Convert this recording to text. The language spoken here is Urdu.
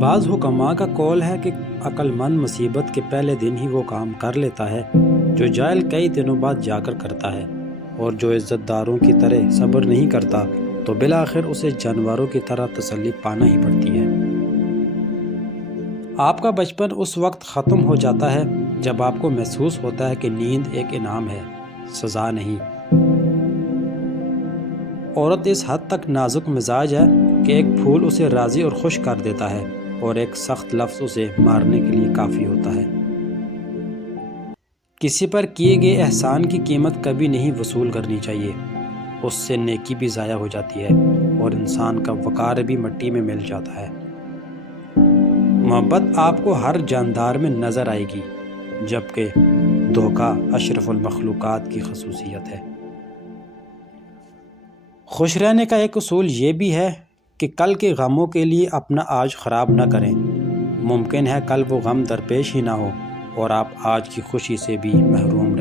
بعض حکماء کا قول ہے کہ عقل مند مصیبت کے پہلے دن ہی وہ کام کر لیتا ہے جو جاہل کئی دنوں بعد جا کر کرتا ہے، اور جو عزت داروں کی طرح صبر نہیں کرتا تو بالآخر اسے جانوروں کی طرح تسلی پانا ہی پڑتی ہے۔ آپ کا بچپن اس وقت ختم ہو جاتا ہے جب آپ کو محسوس ہوتا ہے کہ نیند ایک انعام ہے، سزا نہیں۔ عورت اس حد تک نازک مزاج ہے کہ ایک پھول اسے راضی اور خوش کر دیتا ہے، اور ایک سخت لفظ اسے مارنے کے لیے کافی ہوتا ہے۔ کسی پر کیے گئے احسان کی قیمت کبھی نہیں وصول کرنی چاہیے، اس سے نیکی بھی ضائع ہو جاتی ہے اور انسان کا وقار بھی مٹی میں مل جاتا ہے۔ محبت آپ کو ہر جاندار میں نظر آئے گی، جبکہ دھوکہ اشرف المخلوقات کی خصوصیت ہے۔ خوش رہنے کا ایک اصول یہ بھی ہے کہ کل کے غموں کے لیے اپنا آج خراب نہ کریں۔ ممکن ہے کل وہ غم درپیش ہی نہ ہو اور آپ آج کی خوشی سے بھی محروم رہیں۔